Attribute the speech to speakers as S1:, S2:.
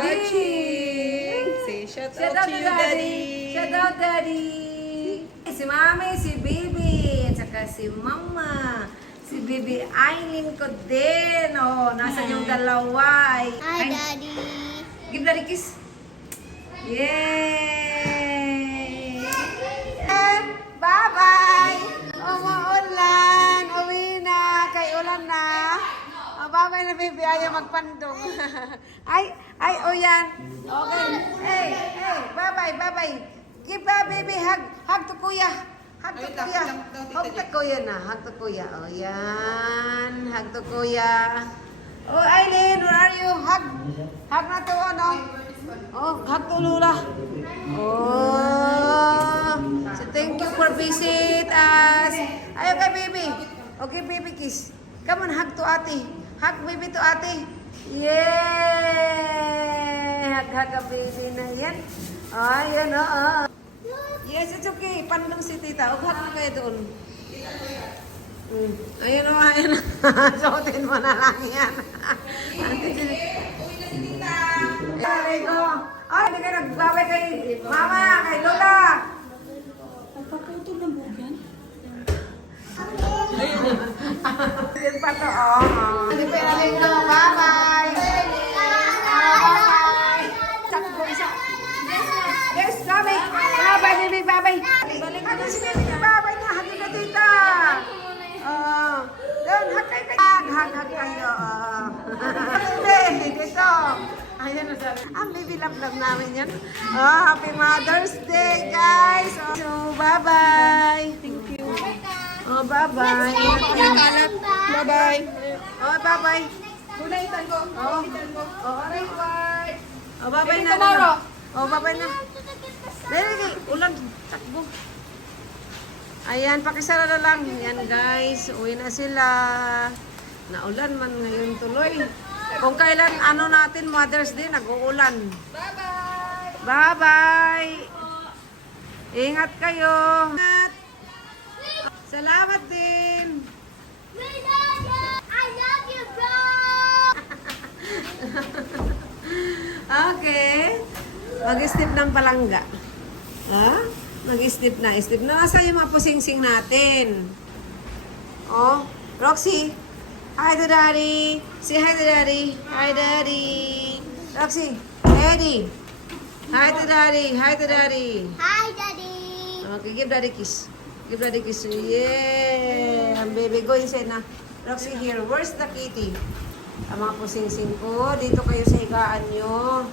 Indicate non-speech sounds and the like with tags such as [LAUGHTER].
S1: Daddy! watching. Say shout, shout out, out to Daddy. Daddy. Shout out, Daddy. Si Mami, si Bibi, at saka si Mama. Si Bibi Aileen ko din. Oh, nasa yung dalawa.
S2: Hi,
S1: Ay,
S2: Daddy.
S1: Give daddy kiss. Yay! Magpandong. [LAUGHS] ay, ay, oh yan. Okay. Hey, hey, bye-bye, bye-bye. Give ba, baby, hug. Hug to kuya. Hug to kuya. Hug to kuya na. Hug to kuya. Oh, yan. Hug to kuya. Oh, Aileen, where are you? Hug. Hug na to, ano? Oh, hug to Lula. Oh. So, thank you for visit us. Ay, okay, baby. Okay, baby kiss. Come on, hug to ate. Hug, baby, to ate. Yay! Hug, hug, ka, baby na yan. Ayun, oo. Yes, it's okay. Pandong si tita. Hug na kayo doon. Mm. Ayun o, ayun. [LAUGHS] Suotin mo na lang yan. [LAUGHS] Ay, ko. Ay, hindi ka nagbabay kay mama, kay lola.
S3: Nagpaputol ng buhok yan? [LAUGHS]
S1: Yan pa to, oh. Namin to. Bye-bye. Bye-bye. Sakto isa. Yes, bye-bye. Bye-bye, baby, bye-bye. Na bye-bye na. Hagin na tita. Oh. Doon, hag kayo kayo. Hag, hag, hag kayo. Hindi, dito. Ayan na sabi. Ang baby love love namin yan. Oh, happy Mother's Day, guys. Oh, so, bye-bye. Thank you. Oh, bye-bye. Bye-bye. Oh, bye-bye.
S3: Kulaitan ko.
S1: Oh, oh,
S3: Bye.
S1: oh, bye-bye na.
S3: tomorrow.
S1: Oh, bye-bye na. Ulan. Takbo. Ayan, pakisara na lang. Yan, guys. Uwi na sila. Naulan man ngayon tuloy. Kung kailan ano natin Mother's Day, nag-uulan.
S3: Bye-bye.
S1: Bye-bye. Ingat kayo. Ingat. Salamat din.
S2: I love you, bro.
S1: Okay. Mag-step ng palangga. Ha? Mag-step na. Step na. Nasa yung mga pusingsing natin? Oh, Roxy. Hi to daddy. Say hi to daddy. Hi, daddy. Roxy. Daddy. Hi to daddy. Hi to daddy.
S2: Hi, Daddy.
S1: Okay, give daddy kiss. Give daddy kiss. Yeah. Ang baby go inside na. Roxy here. Where's the kitty? Ang mga pusingsing ko. Dito kayo sa higaan nyo.